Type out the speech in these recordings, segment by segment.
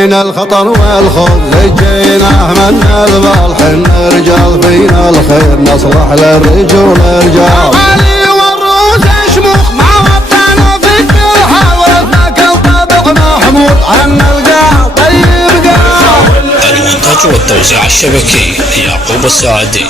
حبينا الخطر والخوف لجيناه من البال، حنا رجال فينا الخير نصلح للرجول رجال. علي والروس شموخ مع وطننا في كل حال، ورثنا كل طبع محمود عنا القاع طيب قال. المونتاج والتوزيع الشبكي يعقوب السعدي.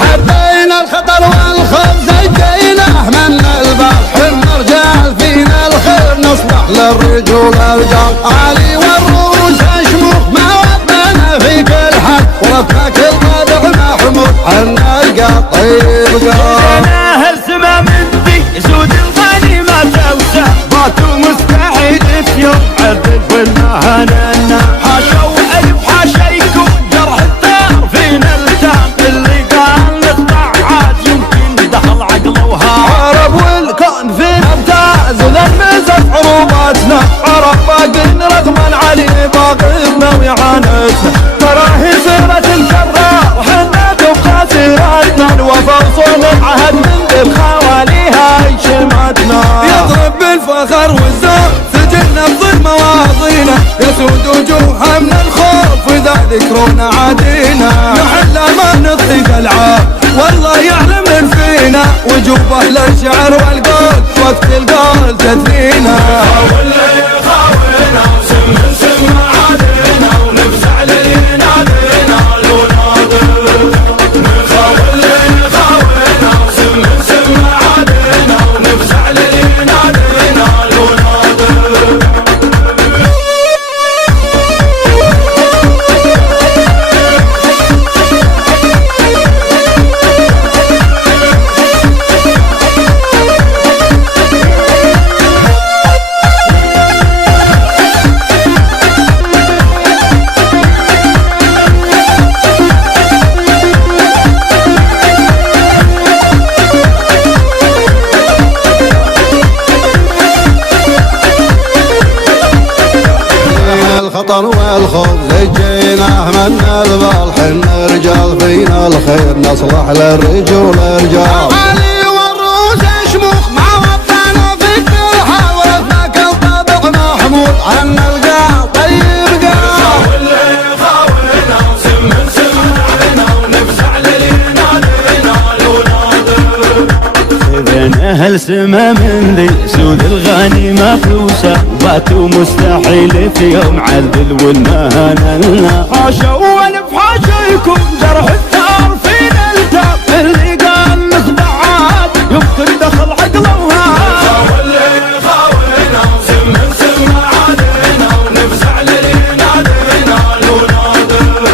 حبينا الخطر والخوف زجيناه من البال، حنا رجال فينا الخير نصلح للرجول رجال. علي والروس شموخ ما وطنا في كل حال، ورثنا كل طبع محمود عنا القاع طيب قال. انا هالسما مني سود الغنيمة توسع، باتوا مستحيل في يوم عذب والمهننا. حاشا والف حاشا يكون جرح الثار فينا التام، اللي قال نقطع عاد يمكن دخل عقله وهام. عرب والكون فينا امتاز ولمزت عروباتنا، عرب باقين رغما علي باغبنا وإعانتنا. تراهي سيرة الكرار وحنا تبقى سيرتنا، الوفا وصون العهد من بالخواليها شمعتنا. يضرب بالفخر والزور سجلنا بظل مواضينا، يسود وجوهها من الخوف واذا ذكرونا عادينا. نحل ما نضحك العار والله يعلم من فينا، وجوب اهل الشعر والقول وقت القول تثنينا. واللي يخاوينا وسم من سم عادينا، ونفزع للينادينا لو ناظر. واللي يخاوينا وسم من سم عادينا، ونفزع للينادينا لو ناظر. الخطر والخوف لجيناه من البال، حنا رجال فينا الخير نصلح للرجول رجال. علي والروس شموخ مع وطننا في كل حال، ورثنا كل طبع محمود عنا القاع طيب قال. واللي يخاوينا وسم من سم عادينا، ونفزع للينادينا لو ناظر. بين اهل سما من ذي سود الغنيمة توسع، باتوا مستحيل في يوم عذل والمهننا. حاشا والف حاشا يكون جرح الثار فينا التام، اللي قال نخضع عاد يمكن دخل عقله وهام. واللي يخاوينا وسم من سم عادينا، ونفزع للينادينا لو ناظر.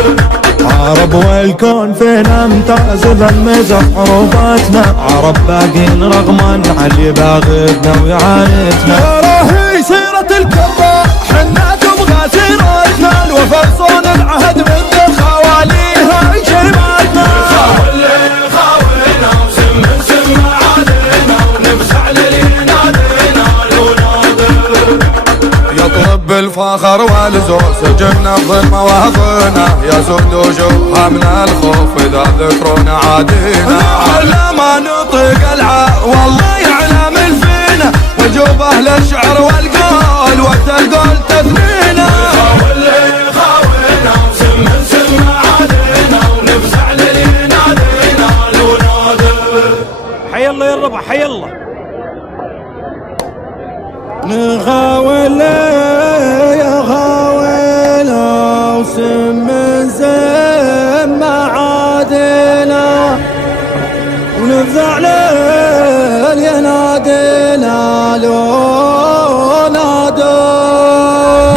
عرب والكون فينا امتاز ذا حروباتنا، عرب باقين رغما علي باغبنا ويعانتنا. تراهي سيرة الكرار حنا تبغى سيرتنا، الوفا صون العهد من خواليها شمعتنا. واللي يخاوينا وسم من سم عادينا، ونفزع للينادينا لو ناظر. يطلب بالفخر والزور سجلنا بظل مواطنا، يسود وجوهها من الخوف اذا ذكرونا عادينا. على ما نطق العار والله يعلم الفينا، وجوب اهل الشعر والقول وقت القول تثنينا. واللي يخاوينا وسم من سم عادينا، ونفزع للينادينا لو ناظر. حي الله يا الربع حي الله. نغاول يا غاوينا وسم زم عادنا، ونفزع للينادينا لو نادر.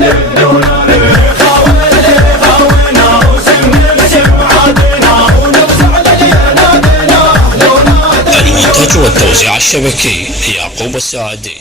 نادي ونادي خاوينا وسم عادنا ونفزع للينادينا لو نادي. المونتاج والتوزيع الشبكي يعقوب السعدي.